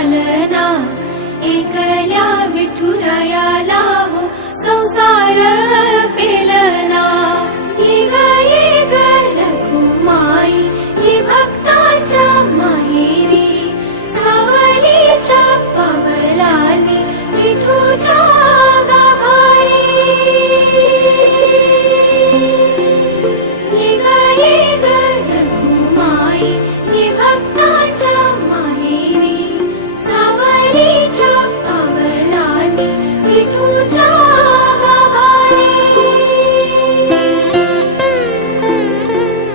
चालना, एकल्या विठुरायाला हो संसार पेलना। ये ग रखुमाई ही भक्ताच्या माहेरी, सावलीच्या पावलांनी विठूच्या गाभारी। ये ग रखुमाई ही भक्ताच्या माहेरी, सावलीच्या पावलांनी विठूच्या गाभारी।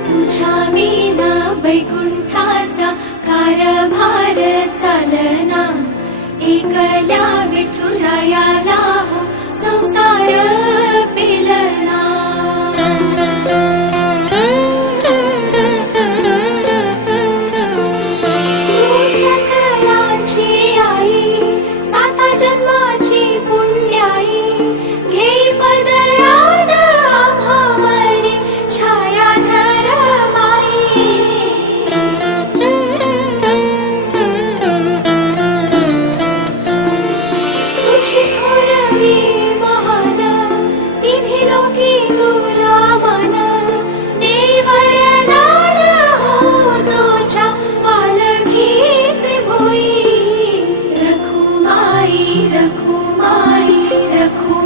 तुझ्या विना वैकुंठाचा कारभार चालना, एकल्या विठुरायाला हो संसार पेलना। तू सकलांची आई, साता जन्माची पुण्याई, घेई पदरात आम्हावरी छायाधर माई। तुझी थोरवी महान, तिन्ही लोकी तुला मान, देई वरदान हो तुझ्या पालखीचे भोई। रखुमाई रखुमाई रखुमाई